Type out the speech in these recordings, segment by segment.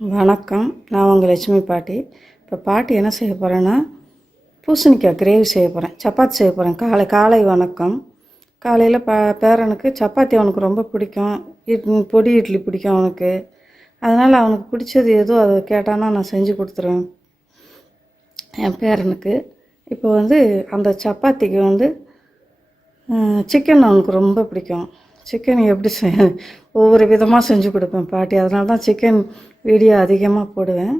வணக்கம். நான் உங்கள் லட்சுமி பாட்டி. இப்போ பாட்டி என்ன செய்ய போகிறேன்னா பூசணிக்காய் கிரேவி செய்ய போகிறேன் சப்பாத்தி செய்ய போகிறேன் காலை காலை வணக்கம். காலையில் ப பேரனுக்கு சப்பாத்தி அவனுக்கு ரொம்ப பிடிக்கும். இட்லி பொடி இட்லி பிடிக்கும் அவனுக்கு. அதனால் அவனுக்கு பிடிச்சது எதுவும் அதை கேட்டானா நான் செஞ்சு கொடுத்துருவேன். என் பேரனுக்கு. இப்போ வந்து அந்த சப்பாத்திக்கு வந்து சிக்கன் அவனுக்கு ரொம்ப பிடிக்கும். சிக்கன் எப்படி செய் ஒவ்வொரு விதமாக செஞ்சு கொடுப்பேன் பாட்டி. அதனால தான் சிக்கன் வீடியோ அதிகமாக போடுவேன்.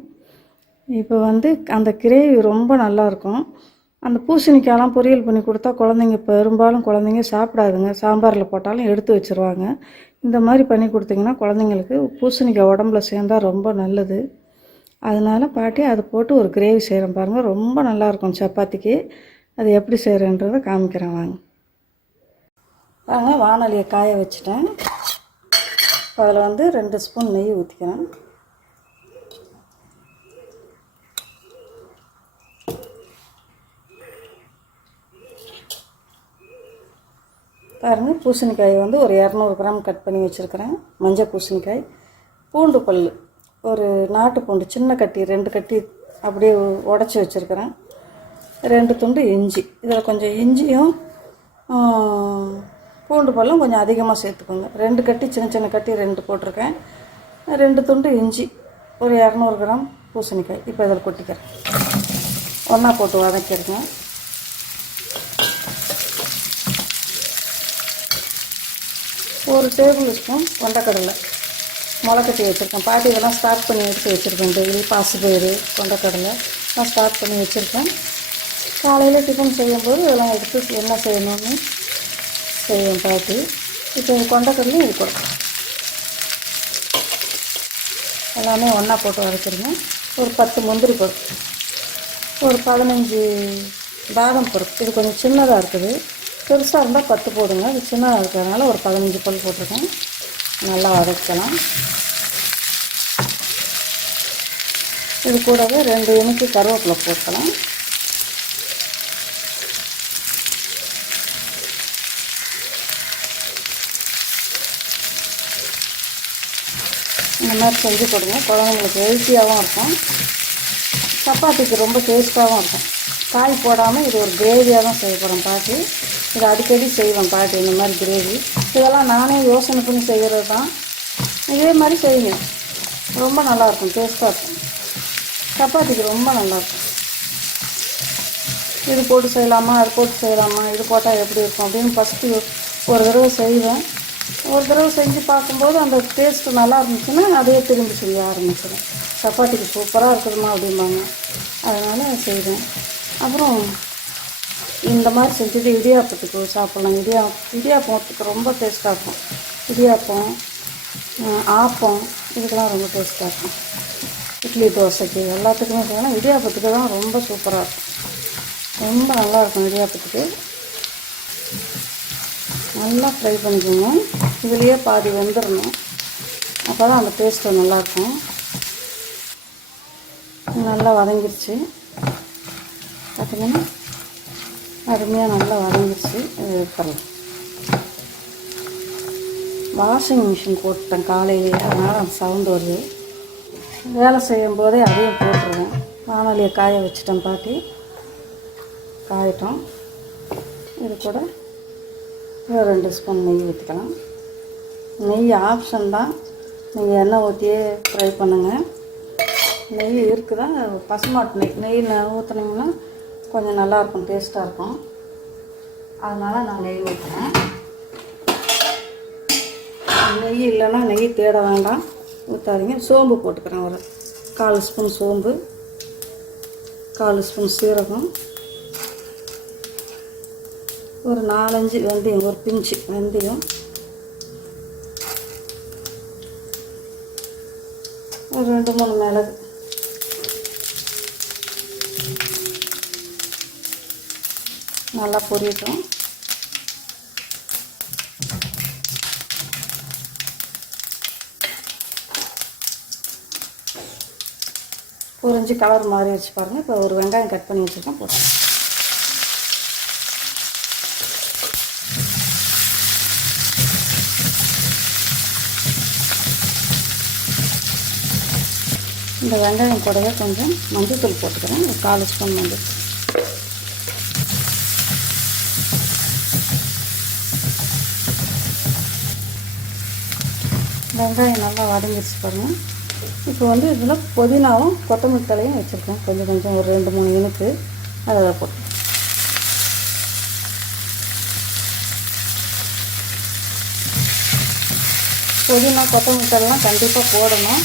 இப்போ வந்து அந்த கிரேவி ரொம்ப நல்லாயிருக்கும் அந்த பூசணிக்காயெல்லாம் பொரியல் பண்ணி கொடுத்தா குழந்தைங்க பெரும்பாலும் குழந்தைங்க சாப்பிடாதுங்க. சாம்பாரில் போட்டாலும் எடுத்து வச்சுருவாங்க. இந்த மாதிரி பண்ணி கொடுத்தீங்கன்னா குழந்தைங்களுக்கு பூசணிக்காய் உடம்புல சேர்ந்தால் ரொம்ப நல்லது. அதனால் பாட்டி அதை போட்டு ஒரு கிரேவி செய்கிறேன் பாருங்கள் ரொம்ப நல்லாயிருக்கும் சப்பாத்திக்கு. அது எப்படி செய்கிறேன்றதை காமிக்கிறேன் வாங்க. வாங்க வானொலியை காய வச்சுட்டேன். அதில் வந்து ரெண்டு ஸ்பூன் நெய் ஊற்றிக்கிறேன் பாருங்கள் பூசணிக்காய் வந்து ஒரு இரநூறு கிராம் கட் பண்ணி வச்சுருக்கிறேன். மஞ்சள் பூசணிக்காய் பூண்டு பல் ஒரு நாட்டு பூண்டு சின்ன கட்டி ரெண்டு கட்டி அப்படியே உடச்சி வச்சுருக்கிறேன். ரெண்டு துண்டு இஞ்சி. இதில் கொஞ்சம் இஞ்சியும் பூண்டு பல்லும் கொஞ்சம் அதிகமாக சேர்த்துக்கோங்க. ரெண்டு கட்டி சின்ன சின்ன கட்டி ரெண்டு போட்டிருக்கேன். ரெண்டு துண்டு இஞ்சி ஒரு இரநூறு கிராம் பூசணிக்காய். இப்போ இதில் கொட்டிக்கிறேன். ஒன்றா போட்டு வதக்கிடுங்க. ஒரு டேபிள் ஸ்பூன் கொண்டக்கடலை. முளைக்கட்டி வச்சுருக்கேன். பாட்டி இதெல்லாம் ஸ்டார்ட் பண்ணி எடுத்து வச்சுருக்கேன் டெய்லி. பாசுபயிறு கொண்டக்கடலை நான் ஸ்டார்ட் பண்ணி வச்சுருக்கேன். காலையில் டிஃபன் செய்யும்போது இதெல்லாம் எடுத்து என்ன செய்யணும்னு செய்வேன் பாட்டி இப்போ கொண்டக்கடலையும் இது கொடுக்கும் எல்லாமே ஒன்றா போட்டு வதக்கிடுங்க. ஒரு பத்து முந்திரி பருப்பு ஒரு பதினஞ்சு பாதம் பருப்பு. இது கொஞ்சம் சின்னதாக இருக்குது. பெருசாக இருந்தால் பத்து போடுங்க. இது சின்னதாக இருக்கிறதுனால ஒரு பதினஞ்சு பல் போட்டிருக்கேன். நல்லா வதக்கலாம். இது கூடவே ரெண்டு இனிக்கு கருவேப்பிலை போட்டுக்கலாம். இந்த மாதிரி செஞ்சு கொடுங்க. குழந்தைங்களுக்கு ஹெல்த்தியாகவும் இருக்கும். சப்பாத்திக்கு ரொம்ப டேஸ்ட்டாகவும் இருக்கும். காய் போடாமல் இது ஒரு கிரேவியாக தான் செய்ய பாட்டி. இது அடிக்கடி செய்வேன் பாட்டி இந்த மாதிரி கிரேவி இதெல்லாம் நானே யோசனை பண்ணி செய்கிறது தான் இதே மாதிரி செய்யுங்க. ரொம்ப நல்லாயிருக்கும் டேஸ்ட்டாக இருக்கும். சப்பாத்திக்கு ரொம்ப நல்லாயிருக்கும் இது போட்டு செய்யலாமா? அது போட்டு செய்யலாமா? இது போட்டால் எப்படி இருக்கும் அப்படின்னு ஃபஸ்ட்டு ஒரு தடவை செய்வேன். ஒரு தடவை செஞ்சு பார்க்கும்போது அந்த டேஸ்ட்டு நல்லா இருந்துச்சுன்னா அதையே திரும்பி செய்ய ஆரம்பிச்சிடும். சப்பாத்திக்கு சூப்பராக இருக்குதுமா அப்படிம்பாங்க. அதனால் செய்வேன். அப்புறம் இந்த மாதிரி செஞ்சுட்டு இடியாப்பத்துக்கு சாப்பிட்லாம். இடியா இடியாப்பத்துக்கு ரொம்ப டேஸ்ட்டாக இருக்கும். இடியாப்பம் ஆப்பம் இதுக்கெல்லாம் ரொம்ப டேஸ்ட்டாக இருக்கும். இட்லி தோசைக்கு எல்லாத்துக்குமே செய்யலாம் இடியாப்பத்துக்கு தான் ரொம்ப சூப்பராக இருக்கும். ரொம்ப நல்லாயிருக்கும் இடியாப்பத்துக்கு. நல்லா ஃப்ரை பண்ணிக்கோங்க. இதுலேயே பாதி வெந்துடணும் அப்போ தான் அந்த டேஸ்ட்டு நல்லாயிருக்கும் நல்லா வதங்கிருச்சு. பார்த்தீங்கன்னா அருமையாக நல்லா வதங்கிருச்சு. பண்ணலாம் வாஷிங் மிஷின் போட்டுட்டேன் காலையிலேயே அதனால் அந்த சவுண்டு வருது. வேலை செய்யும் போதே அதையும் போட்டுருவேன். வானொலியை காய வச்சுட்டேன் பாட்டி. காயட்டும். இது கூட ரெண்டு ஸ்பூன் நெய் ஊற்றிக்கலாம் நெய் ஆப்ஷன் தான். நீங்கள் எண்ணெய் ஊற்றியே ஃப்ரை பண்ணுங்கள் நெய் இருக்குதா? பசுமாட்டு நெய். நெய் ஊற்றுனீங்கன்னா கொஞ்சம் நல்லாயிருக்கும் டேஸ்ட்டாக இருக்கும். அதனால் நான் நெய் ஊற்றுறேன் நெய் இல்லைன்னா நெய் தேட வேண்டாம். ஊற்றாதீங்க சோம்பு போட்டுக்கிறேன் ஒரு கால் ஸ்பூன் சோம்பு கால் ஸ்பூன் சீரகம். ஒரு நாலஞ்சு வெந்தயம் ஒரு பிஞ்சு வெந்தயம். ஒரு ரெண்டு மூணு மிளகு. நல்லா பொரியட்டும். பொரிஞ்சு கலர் மாதிரி வச்சு பாருங்கள் இப்போ ஒரு வெங்காயம் கட் பண்ணி வச்சுருக்கேன் போட்டு இந்த வெங்காயம் கூடவே கொஞ்சம் மஞ்சள்தூள் போட்டுக்கிறேன். ஒரு கால் ஸ்பூன் மஞ்சள். வெங்காயம் நல்லா வதங்கிடுச்சு பாருங்கள் இப்போ வந்து இதில் புதினாவும் கொத்தமல்லி தலையும் வச்சுருக்கேன். கொஞ்சம் கொஞ்சம் ஒரு ரெண்டு மூணு இனுக்கு அதை போட்டு. புதினா கொத்தமல்லி தலைலாம் கண்டிப்பாக போடணும்.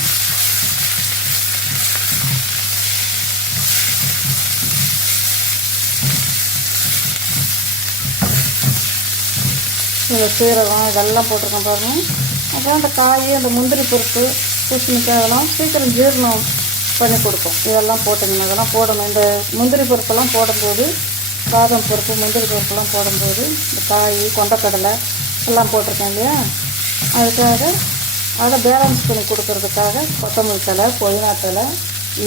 இந்த சீரகம் இதெல்லாம் போட்டிருக்கேன் பாருங்கள் அப்புறம் அந்த காய் அந்த முந்திரி பருப்பு பூசணிக்காய் அதெல்லாம் சீக்கிரம் ஜீரணம் பண்ணி கொடுக்கும். இதெல்லாம் போட்டிங்கன்னா இதெல்லாம் போடணும். இந்த முந்திரி பருப்பெல்லாம் போடும்போது சாதம் பருப்பு முந்திரி பருப்புலாம் போடும்போது இந்த காய் கொண்டக்கடலை எல்லாம் போட்டிருக்கேன் இல்லையா? அதுக்காக அதை பேலன்ஸ் பண்ணி கொடுக்கறதுக்காக கொத்தமல்லி தலை புதினா தலை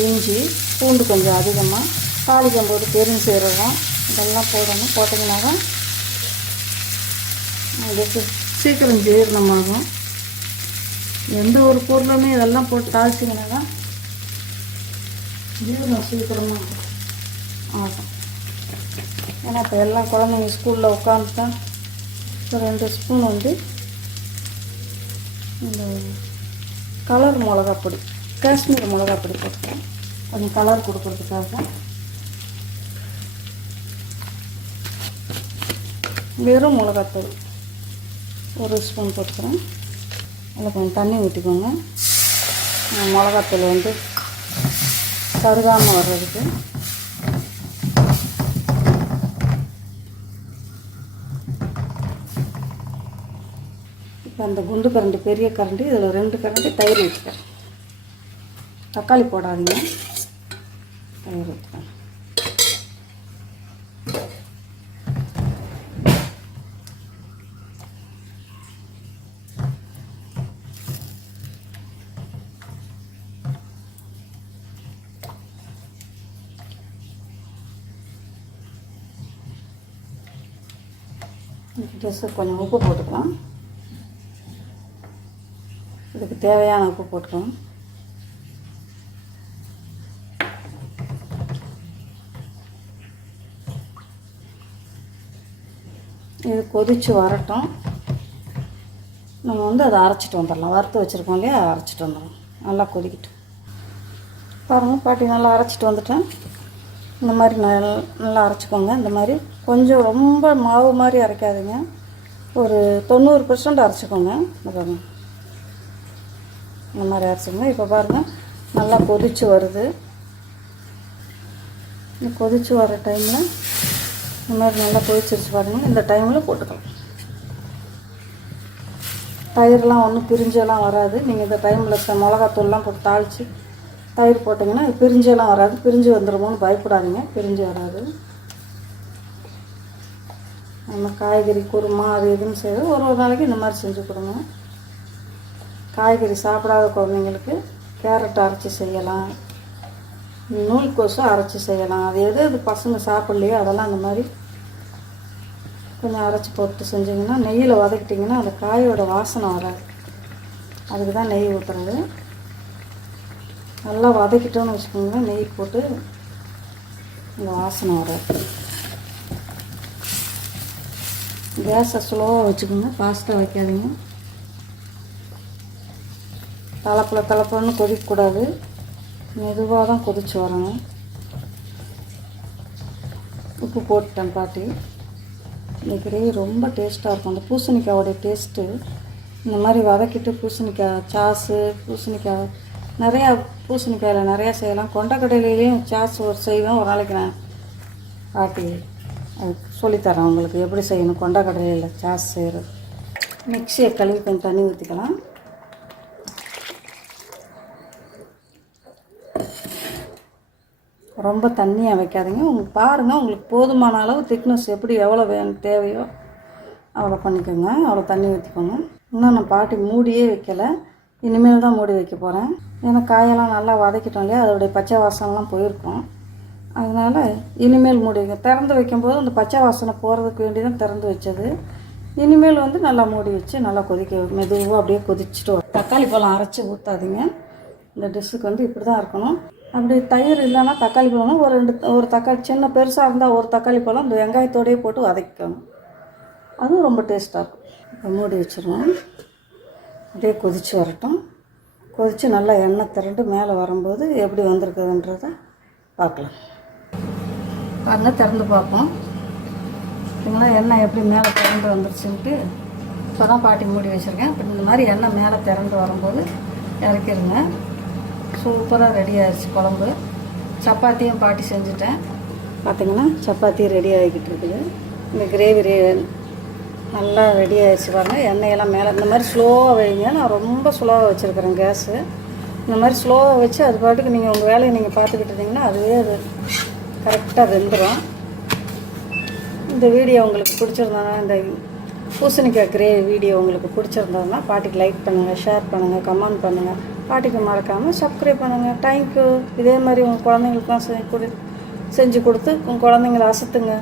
இஞ்சி பூண்டு கொஞ்சம் அதிகமாக தாளிக்கும் பெருஞ்சீரகம் இதெல்லாம் போடணும். போட்டிங்கன்னா தான் அதுக்கு சீக்கிரம் ஜீரணமாகும். எந்த ஒரு பொருளுமே இதெல்லாம் போட்டு தாளிச்சிங்கன்னா தான் ஜீரணம் சீக்கிரமாக ஆகும். ஏன்னா இப்போ எல்லாம் குழந்தைங்க ஸ்கூலில் உட்காந்துட்டா ஒரு ரெண்டு ஸ்பூன் வந்து இந்த கலர் மிளகாப்பொடி காஷ்மீர் மிளகாப்பொடி போட்டுக்கிறேன் கொஞ்சம் கலர் கொடுக்குறதுக்காக. வெறும் மிளகாத்தூள். ஒரு ஸ்பூன் போட்டுக்கிறேன். அதில் கொஞ்சம் தண்ணி ஊற்றிக்கோங்க. மிளகாத்தூள் வந்து கருகாமல் வர்றதுக்கு. இப்போ அந்த குண்டு கரண்டி பெரிய கரண்டி இதில் ரெண்டு கரண்டி தயிர் ஊற்றிக்கிறேன். தக்காளி போடாதீங்க. தயிர் ஊற்றுக்கிறேன். ட்ரெஸ்ஸு கொஞ்சம் உப்பு போட்டுக்கலாம். இதுக்கு தேவையான உப்பு போட்டுக்கலாம். இது கொதித்து வரட்டும். நம்ம வந்து அதை அரைச்சிட்டு வந்துடலாம். வறுத்து வச்சுருக்கோம் இல்லையா? அரைச்சிட்டு வந்துடலாம். நல்லா கொதிக்கட்டும். பாருங்கள் பாட்டி நல்லா அரைச்சிட்டு வந்துட்டேன். இந்த மாதிரி நல்லா நல்லா அரைச்சிக்கோங்க. இந்த மாதிரி கொஞ்சம் ரொம்ப மாவு மாதிரி அரைக்காதுங்க. ஒரு தொண்ணூறு பர்சன்ட் அரைச்சிக்கோங்க. இந்த பாருங்க. இந்த மாதிரி அரைச்சிக்கோங்க. இப்போ பாருங்கள் நல்லா கொதிச்சு வருது. கொதிச்சு வர டைமில் இந்த மாதிரி நல்லா கொதிச்சிருச்சு பாருங்கள் இந்த டைமில் போட்டுக்கலாம். தயிர்லாம் ஒன்றும் பிரிஞ்செல்லாம் வராது. நீங்கள் இந்த டைமில் மிளகாத்தூள்லாம் போட்டு தாளித்து தயிர் போட்டிங்கன்னா பிரிஞ்செல்லாம் வராது. பிரிஞ்சு வந்துடுமோன்னு பயப்படாதீங்க. பிரிஞ்சு வராது. நம்ம காய்கறி குருமா அது இதுன்னு செய்து ஒரு ஒரு நாளைக்கு இந்த மாதிரி செஞ்சு கொடுங்க. காய்கறி சாப்பிடாத குழந்தைங்களுக்கு கேரட் அரைச்சி செய்யலாம். நூல்கோசு அரைச்சி செய்யலாம். அது எது எது பசங்க சாப்பிட்லையோ அதெல்லாம் அந்த மாதிரி கொஞ்சம் அரைச்சி போட்டு செஞ்சிங்கன்னா நெய்யில் வதக்கிட்டிங்கன்னா அந்த காயோட வாசனை வராது. அதுக்கு தான் நெய் ஊற்றுறது நல்லா வதக்கிட்டோன்னு வச்சுக்கோங்களேன் நெய் போட்டு இந்த வாசனை வராது. கேஸை ஸ்லோவாக வச்சுக்கோங்க. ஃபாஸ்ட்டாக வைக்காதீங்க. தலைப்பில் தலைப்புலன்னு கொதிக்கக்கூடாது. மெதுவாக தான் கொதிச்சு வரணும். உப்பு போட்டுட்டேன் பாட்டி. இந்த கிரேவி ரொம்ப டேஸ்ட்டாக இருக்கும். அந்த பூசணிக்காயோடைய டேஸ்ட்டு இந்த மாதிரி வதக்கிட்டு பூசணிக்காய் சாஸு பூசணிக்காய் நிறையா பூசணிக்காயில் நிறையா செய்யலாம். கொண்டக்கடலையிலையும் சாஸ் ஒரு செய்வேன். ஒரு நாளைக்கு நான். பாட்டி சொல்லித்தரேன் உங்களுக்கு. எப்படி செய்யணும்? கொண்டக்கடலையில் சாஸ் செய்கிறது மிக்சியை கழுவி கொஞ்சம் தண்ணி ஊற்றிக்கலாம் ரொம்ப தண்ணியாக வைக்காதீங்க. உங்களுக்கு பாருங்கள் உங்களுக்கு போதுமான அளவு திக்னஸ் எப்படி எவ்வளோ வேணும் தேவையோ அவ்வளோ பண்ணிக்கோங்க. அவ்வளோ தண்ணி ஊற்றிக்கோங்க இன்னும் நான் பாட்டி மூடியே வைக்கலை. இனிமேல் தான் மூடி வைக்க போகிறேன் ஏன்னா காயெல்லாம் நல்லா வதக்கிட்டோம் இல்லையா? அதோடைய பச்சை வாசனைலாம் போயிருக்கோம். அதனால் இனிமேல் மூடிங்க திறந்து வைக்கும்போது அந்த பச்சை வாசனை போகிறதுக்கு வேண்டி தான் திறந்து வச்சது. இனிமேல் வந்து நல்லா மூடி வச்சு நல்லா கொதிக்க மெதுவாக அப்படியே கொதிச்சுட்டு தக்காளி பழம் அரைச்சி ஊற்றாதீங்க இந்த டிஷ்ஷுக்கு வந்து இப்படி தான் இருக்கணும். அப்படி தயிர் இல்லைன்னா தக்காளி பழம் ஒரு ரெண்டு ஒரு தக்காளி சின்ன பெருசாக இருந்தால் ஒரு தக்காளி பழம் இந்த வெங்காயத்தோடையே போட்டு வதக்கிக்கணும். அதுவும் ரொம்ப டேஸ்ட்டாக இருக்கும். இப்போ மூடி வச்சுருவோம். அப்படியே கொதித்து வரட்டும். கொதித்து நல்லா எண்ணெய் திரண்டு மேலே வரும்போது எப்படி வந்திருக்குதுன்றதை பார்க்கலாம். பாருங்க திறந்து பார்ப்போம். பார்த்தீங்களா எண்ணெய் எப்படி மேலே திறந்து வந்துருச்சுன்ட்டு இப்போ தான் பாட்டி மூடி வச்சுருக்கேன். இப்போ இந்த மாதிரி எண்ணெய் மேலே திறந்து வரும்போது இறக்கிடுங்க சூப்பராக ரெடி ஆயிடுச்சு குழம்பு. சப்பாத்தியும் பாட்டி செஞ்சுட்டேன். பார்த்தீங்கன்னா சப்பாத்தி ரெடி ஆகிக்கிட்டு இருக்குது. இந்த கிரேவி நல்லா ரெடி ஆயிடுச்சு பாருங்கள் எண்ணெயெல்லாம் மேலே இந்த மாதிரி ஸ்லோவாக வைங்க. நான் ரொம்ப ஸ்லோவாக வச்சுருக்கிறேன் கேஸு. இந்த மாதிரி ஸ்லோவாக வச்சு அது பாட்டுக்கு நீங்கள் உங்கள் வேலையை நீங்கள் பார்த்துக்கிட்டு இருந்தீங்கன்னா அதுவே அது கரெக்டாக வெந்துடும் இந்த வீடியோ உங்களுக்கு பிடிச்சிருந்தா இந்த பூசணிக்காய் கிரேவி வீடியோ உங்களுக்கு பிடிச்சிருந்ததுன்னா பாட்டிக்கு லைக் பண்ணுங்கள் ஷேர் பண்ணுங்கள் கமெண்ட் பண்ணுங்கள் பாட்டிக்கு மறக்காமல் சப்ஸ்கிரைப் பண்ணுங்கள் தேங்க்யூ இதே மாதிரி உங்கள் குழந்தைங்களுக்குலாம் செஞ்சு கொடு செஞ்சு கொடுத்து உங்கள் குழந்தைங்கள அசத்துங்க.